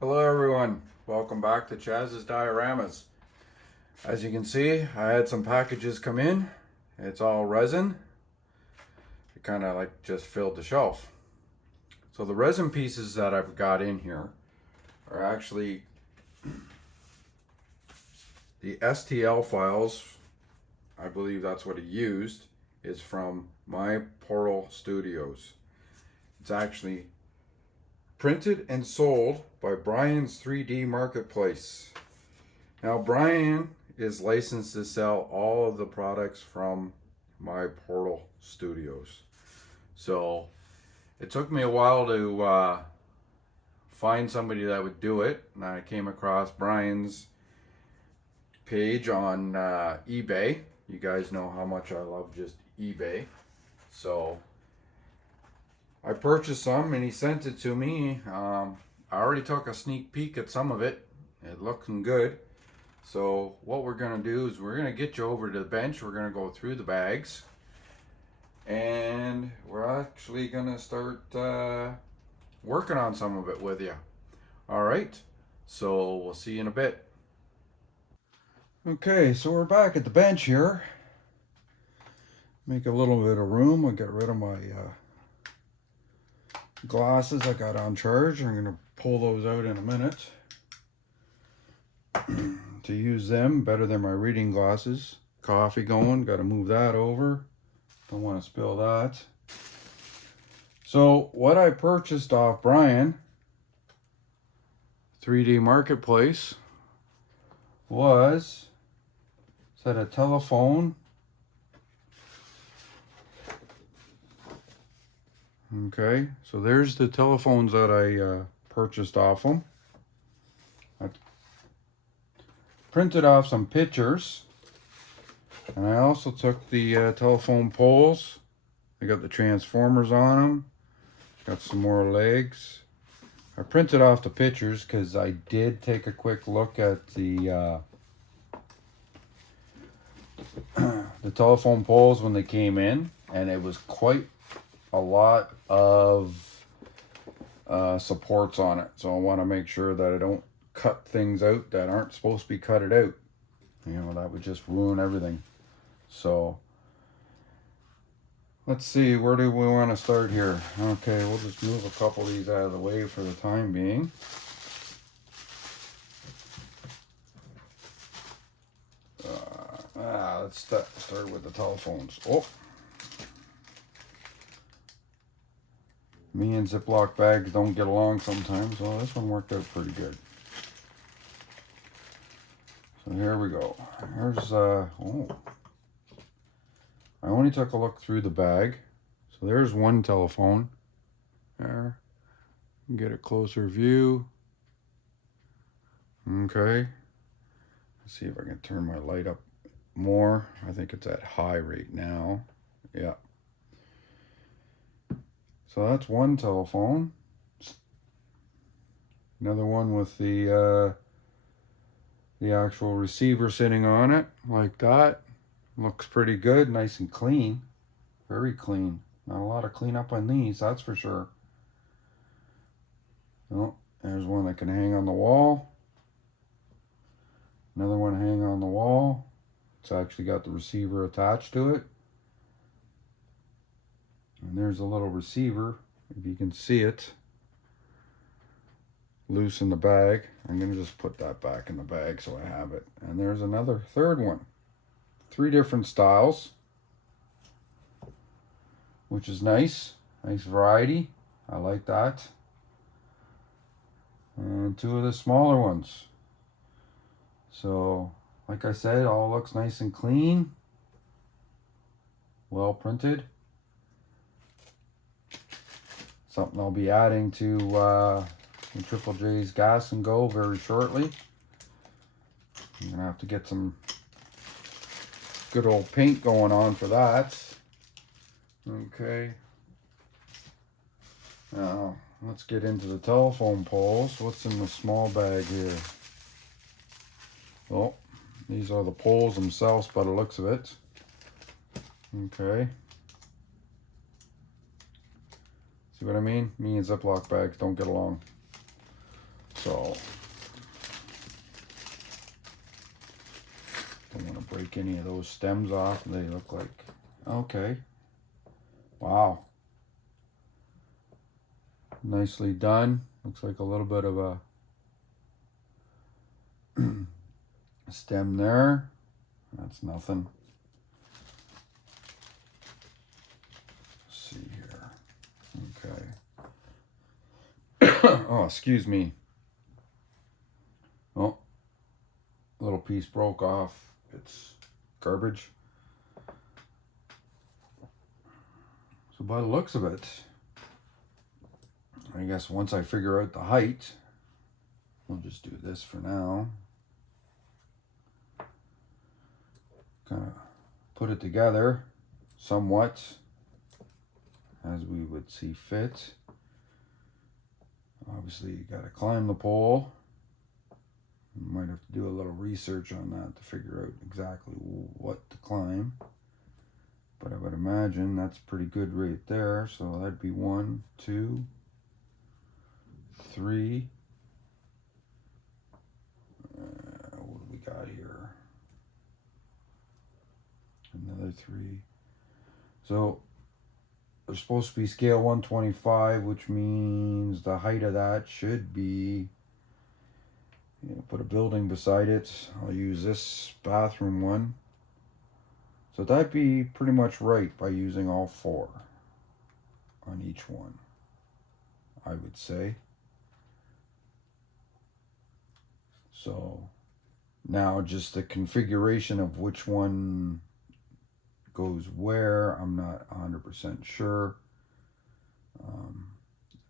Hello everyone, welcome back to Chazz's Dioramas. As you can see, I had some packages come in. It's all resin. It kind of like just filled the shelf. So the resin pieces that I've got in here are actually the STL files. I believe that's what he used, is from MyPortal Studios. It's actually printed and sold by Brian's 3D Marketplace. Now Brian is licensed to sell all of the products from MyPortal Studios. So it took me a while to find somebody that would do it, and I came across Brian's page on eBay. You guys know how much I love just eBay. So I purchased some and he sent it to me. I already took a sneak peek at some of it. It looking good. So what we're going to do is we're going to get you over to the bench. We're going to go through the bags. And we're actually going to start working on some of it with you. All right. So we'll see you in a bit. Okay, so we're back at the bench here. Make a little bit of room. I'll get rid of my glasses I got on charge. I'm going to pull those out in a minute. To use them better than my reading glasses. Coffee going, got to move that over. Don't want to spill that. So what I purchased off Brian 3D Marketplace was a telephone. Okay, so there's the telephones that I purchased off them. I printed off some pictures, and I also took the telephone poles. I got the transformers on them. Got some more legs. I printed off the pictures because I did take a quick look at the telephone poles when they came in, and it was quite a lot of supports on it. So I want to make sure that I don't cut things out that aren't supposed to be cut out. You know, that would just ruin everything. So let's see, where do we want to start here? Okay, we'll just move a couple of these out of the way for the time being. Let's start with the telephones. Oh, me and Ziploc bags don't get along sometimes. Well, this one worked out pretty good. So here we go. Here's oh, I only took a look through the bag. So there's one telephone. There. Get a closer view. Okay. Let's see if I can turn my light up more. I think it's at high right now. Yeah. So that's one telephone. Another one with the actual receiver sitting on it, like that. Looks pretty good, nice and clean. Very clean. Not a lot of cleanup on these, that's for sure. Oh, there's one that can hang on the wall. Another one hang on the wall. It's actually got the receiver attached to it. And there's a little receiver, if you can see it, loose in the bag. I'm going to just put that back in the bag so I have it. And there's another third one. 3 different styles, which is nice. Nice variety. I like that. And 2 of the smaller ones. So, like I said, all looks nice and clean. Well printed. Something I'll be adding to Triple J's Gas and Go very shortly. I'm gonna have to get some good old paint going on for that. Okay. Now let's get into the telephone poles. What's in the small bag here? Oh, these are the poles themselves by the looks of it. Okay. See what I mean? Me and Ziploc bags don't get along. So don't want to break any of those stems off. They look like, okay. Wow. Nicely done. Looks like a little bit of a stem there. That's nothing. Let's see here. Okay. Oh, excuse me. Oh, a little piece broke off. It's garbage. So by the looks of it, I guess once I figure out the height, we'll just do this for now. Kind of put it together somewhat as we would see fit. Obviously, you got to climb the pole. You might have to do a little research on that to figure out exactly what to climb. But I would imagine that's pretty good right there. So that'd be 1, 2, 3. What do we got here? Another 3. So they're supposed to be scale 125, which means the height of that should be, put a building beside it. I'll use this bathroom one. So that'd be pretty much right by using all 4 on each one, I would say. So now just the configuration of which one goes where, I'm not 100% sure.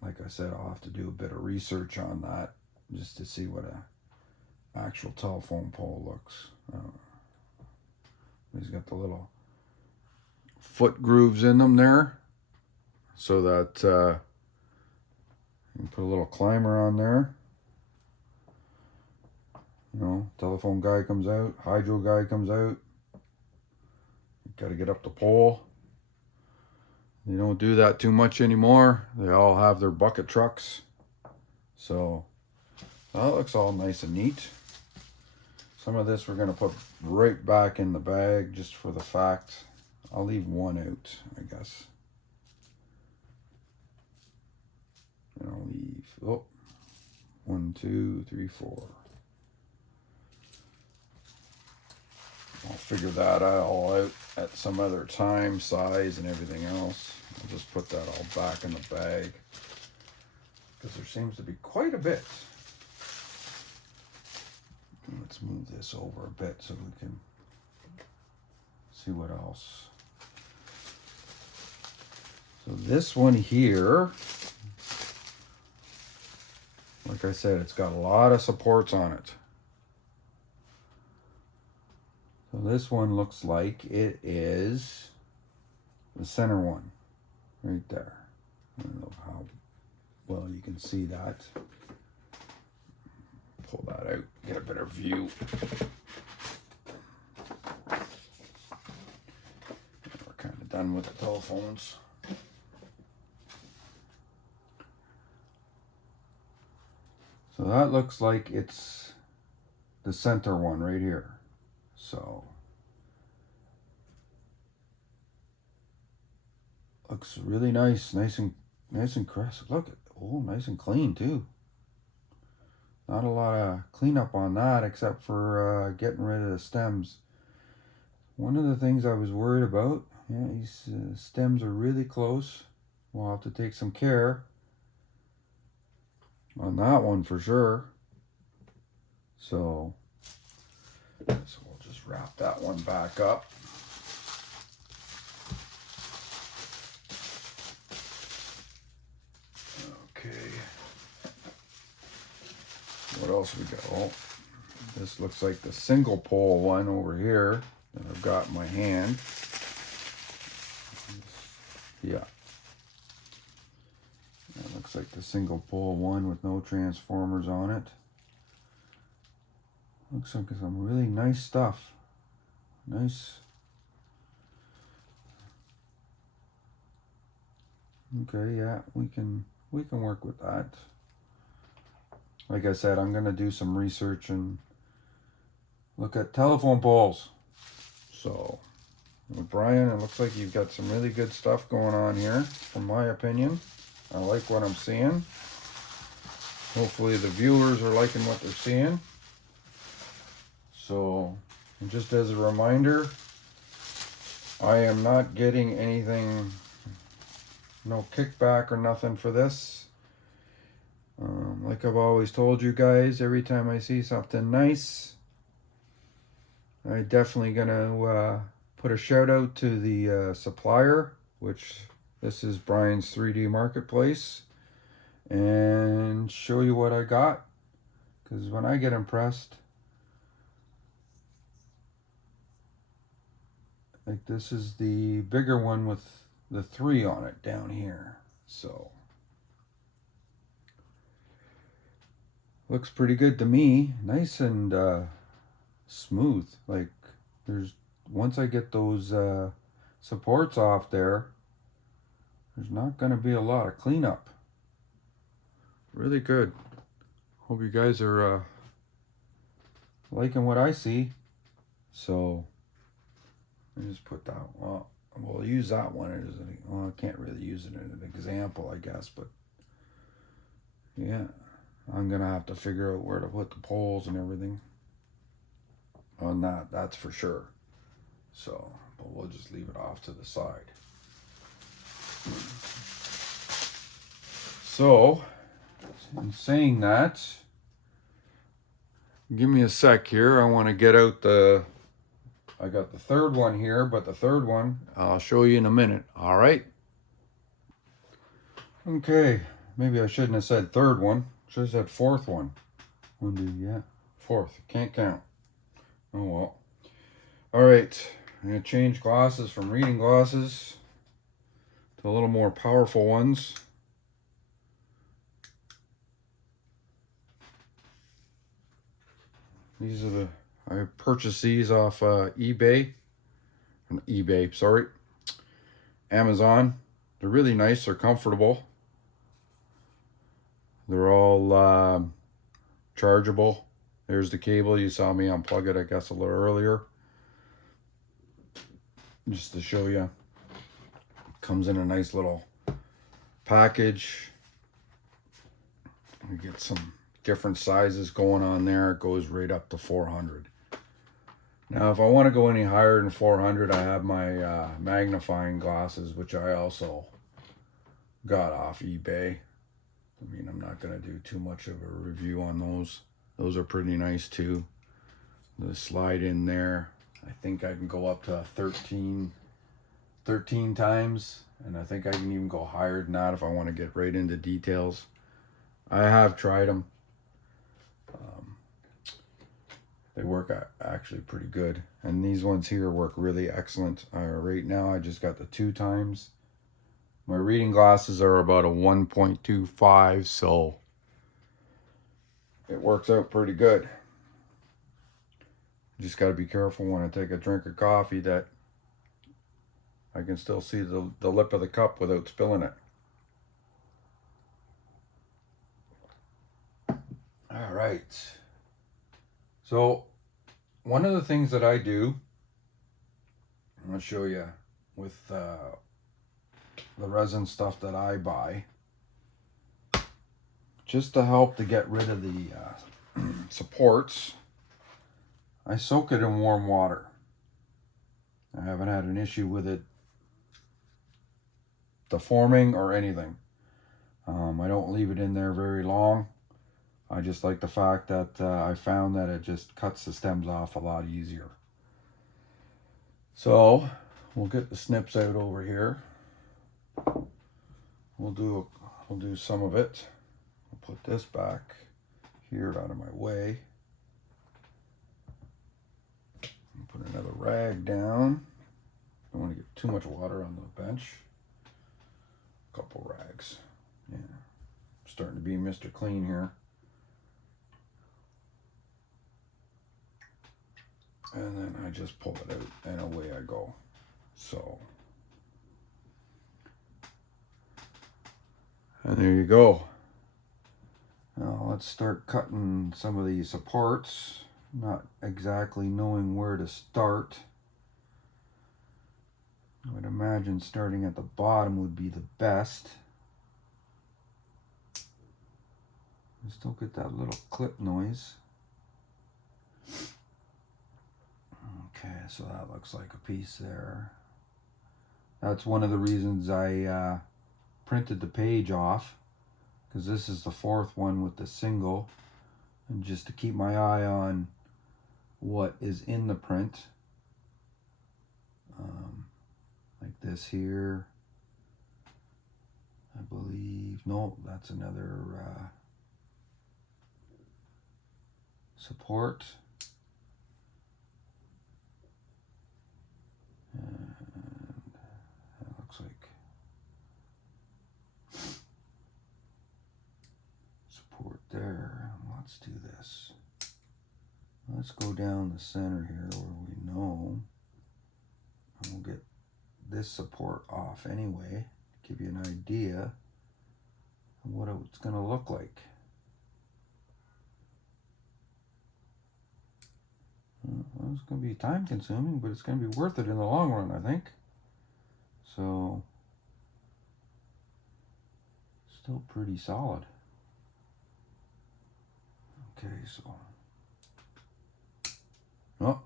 Like I said, I'll have to do a bit of research on that just to see what a actual telephone pole looks. He's got the little foot grooves in them there, so that you can put a little climber on there. Telephone guy comes out, hydro guy comes out. Got to get up the pole. They don't do that too much anymore. They all have their bucket trucks. So that looks all nice and neat. Some of this we're going to put right back in the bag just for the fact. I'll leave one out, I guess. And I'll leave, 1, 2, 3, 4. I'll figure that all out at some other time, size and everything else. I'll just put that all back in the bag because there seems to be quite a bit. Let's move this over a bit so we can see what else. So this one here, like I said, it's got a lot of supports on it. So this one looks like it is the center one right there. I don't know how well you can see that. Pull that out, get a better view. We're kind of done with the telephones. So that looks like it's the center one right here. So looks really nice and crisp. Look, nice and clean too. Not a lot of cleanup on that except for getting rid of the stems. One of the things I was worried about, these stems are really close. We'll have to take some care on that one for sure. So we'll just wrap that one back up. Okay. What else we got? Oh, this looks like the single pole one over here that I've got in my hand. Yeah. That looks like the single pole one with no transformers on it. Looks like some really nice stuff. Nice. Okay, yeah, we can work with that. like I said, I'm going to do some research and look at telephone poles. So, well, Brian, it looks like you've got some really good stuff going on here, from my opinion. I like what I'm seeing. Hopefully the viewers are liking what they're seeing. So, and just as a reminder, I am not getting anything, no kickback or nothing for this. Like I've always told you guys, every time I see something nice, I'm definitely gonna put a shout out to the supplier, which this is Brian's 3D Marketplace, and show you what I got. Because when I get impressed, like this is the bigger one with the 3 on it down here. So looks pretty good to me. Nice and smooth. Like there's, once I get those supports off there, there's not going to be a lot of cleanup. Really good. Hope you guys are liking what I see. So I just put that, well, we'll use that one as an, well, I can't really use it as an example, I guess, but yeah, I'm gonna have to figure out where to put the poles and everything on that, that's for sure. So, but we'll just leave it off to the side. So, in saying that, give me a sec here. I want to get out the, I got the third one here, but the third one I'll show you in a minute. All right. Okay, maybe I shouldn't have said third one. Should have said fourth one. One, two, yeah, fourth. Can't count. Oh well. All right, I'm gonna change glasses from reading glasses to a little more powerful ones. These are the, I purchased these off eBay, sorry, Amazon. They're really nice, they're comfortable. They're all chargeable. There's the cable, you saw me unplug it, I guess, a little earlier. Just to show you, comes in a nice little package. You get some different sizes going on there. It goes right up to 400. Now if I want to go any higher than 400, I have my magnifying glasses, which I also got off eBay. I mean, I'm not going to do too much of a review on those. Those are pretty nice too. The slide in there, I think I can go up to 13 times, and I think I can even go higher than that if I want to get right into details. I have tried them. They work actually pretty good, and these ones here work really excellent. Right now I just got the 2 times. My reading glasses are about a 1.25, so it works out pretty good. Just got to be careful when I take a drink of coffee that I can still see the lip of the cup without spilling it. All right. So one of the things that I do, I'm going to show you with the resin stuff that I buy, just to help to get rid of the supports, I soak it in warm water. I haven't had an issue with it deforming or anything. I don't leave it in there very long. I just like the fact that I found that it just cuts the stems off a lot easier. So we'll get the snips out over here. We'll do some of it. I'll put this back here out of my way. Put another rag down. Don't want to get too much water on the bench. A couple rags. Yeah, I'm starting to be Mr. Clean here. And then I just pull it out and away I go. So, and there you go. Now let's start cutting some of these supports, not exactly knowing where to start. I would imagine starting at the bottom would be the best. I still get that little clip noise. Okay, so that looks like a piece there. That's one of the reasons I printed the page off, because this is the 4th one with the single, and just to keep my eye on what is in the print. Like this here, I believe. No, that's another support. And that looks like support there. Let's do this. Let's go down the center here where we know. And we'll get this support off anyway, to give you an idea of what it's going to look like. Well, it's going to be time consuming, but it's going to be worth it in the long run, I think. So, still pretty solid. Okay, so, oh,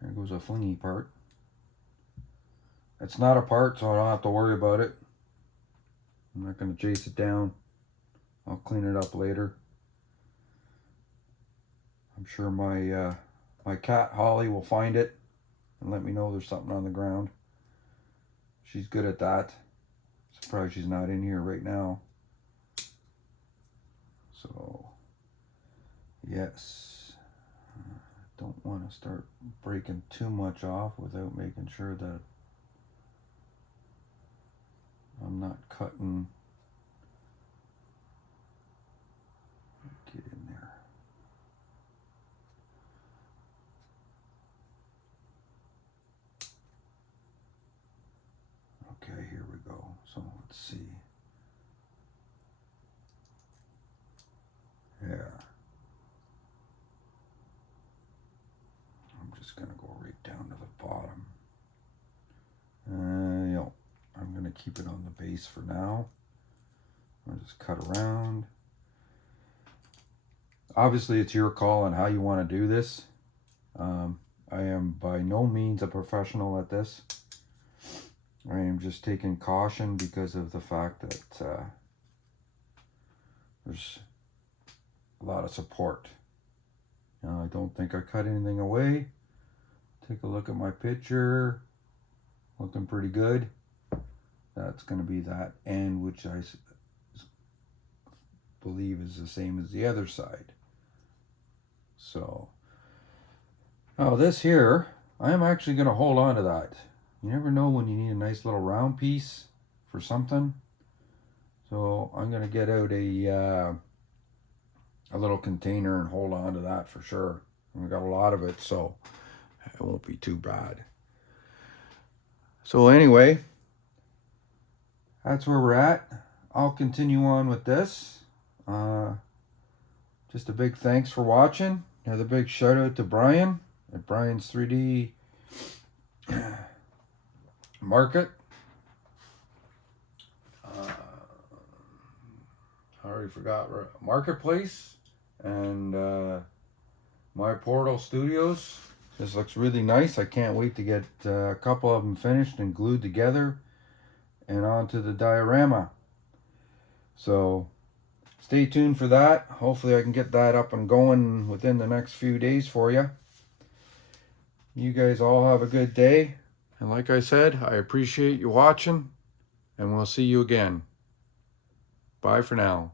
there goes a flingy part. It's not a part, so I don't have to worry about it. I'm not going to chase it down. I'll clean it up later. I'm sure my cat Holly will find it and let me know there's something on the ground. She's good at that. Surprised she's not in here right now. So, yes. Don't want to start breaking too much off without making sure that I'm not cutting. Get in there. Okay, here we go. So let's see. Yeah. I'm just going to go right down to the bottom. I'm going to keep it on the base for now. I'll just cut around. Obviously, it's your call on how you want to do this. I am by no means a professional at this. I am just taking caution because of the fact that there's a lot of support. Now, I don't think I cut anything away. Take a look at my picture. Looking pretty good. That's going to be that end, which I believe is the same as the other side. So, now this here, I am actually going to hold on to that. You never know when you need a nice little round piece for something. So I'm going to get out a little container and hold on to that for sure. We've got a lot of it, so it won't be too bad. So anyway, that's where we're at. I'll continue on with this. Just a big thanks for watching. Another big shout out to Brian at Brian's 3D Market. I already forgot. Marketplace and MyPortal Studios. This looks really nice. I can't wait to get a couple of them finished and glued together and onto the diorama. So stay tuned for that. Hopefully I can get that up and going within the next few days for you. You guys all have a good day. And like I said, I appreciate you watching, and we'll see you again. Bye for now.